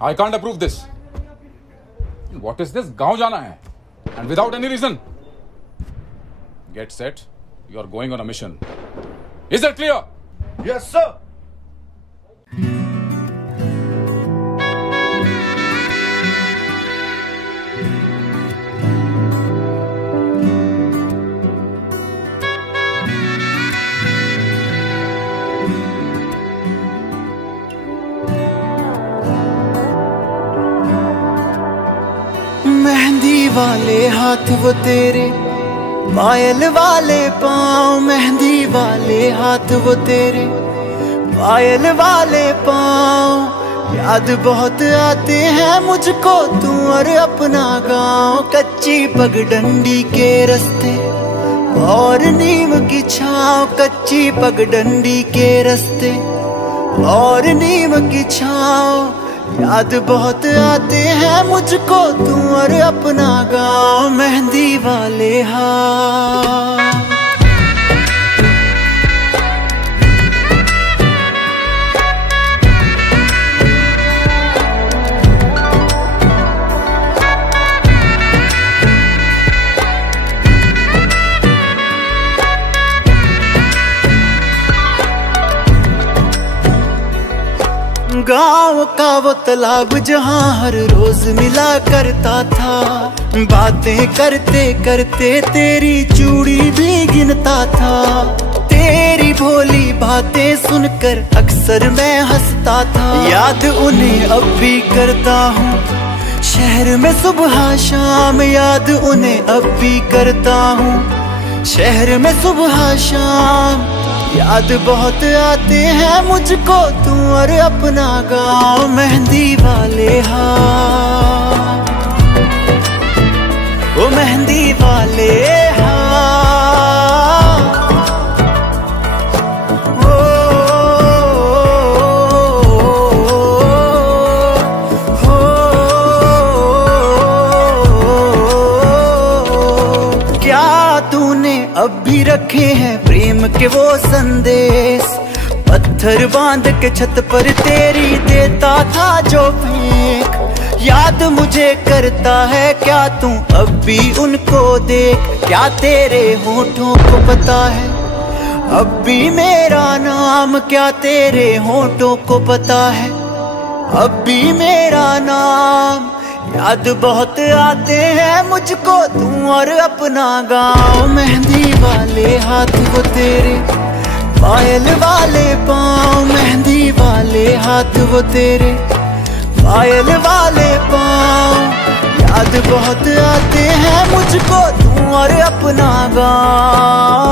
I can't approve this. What is this? गांव जाना है, and without any reason. Get set. You are going on a mission. Is that clear? Yes, sir. Mehndi वाले हाथ वो तेरे, पायल वाले पाँव। मेहंदी वाले हाथ वो तेरे, पायल वाले पाँव। याद बहुत आते हैं मुझको तू और अपना गाँव। कच्ची पगडंडी के रास्ते और नीम की छाँव। कच्ची पगडंडी के रास्ते और नीम की छाँव। याद बहुत आते हैं मुझको तू और अपना गाँव। मेहंदी वाले हाथ। गाँव का वो तालाब जहाँ हर रोज मिला करता था। बातें करते करते तेरी चूड़ी भी गिनता था। तेरी भोली बातें सुनकर अक्सर मैं हंसता था। याद उन्हें अब भी करता हूँ शहर में सुबह शाम। याद उन्हें अब भी करता हूँ शहर में सुबह शाम। याद बहुत आते हैं मुझको तू और अपना गाँव। मेहंदी वाले हाथ, ओ मेहंदी वाले हाथ। ओ, क्या तूने अब भी रखे हैं प्रेम के वो संदेश? पत्थर बांध के छत पर तेरी देता था जो फेंक। याद मुझे करता है क्या तू अब भी उनको देख? क्या तेरे होठों को पता है अब भी मेरा नाम? क्या तेरे होठों को पता है अब भी मेरा नाम? याद बहुत आते हैं मुझको तू और अपना गाँव। मेहंदी वाले हाथ वो तेरे, पायल वाले पाँव। मेहंदी वाले हाथ वो तेरे, पायल वाले पाँव। याद बहुत आते हैं मुझको तू और अपना गाँव।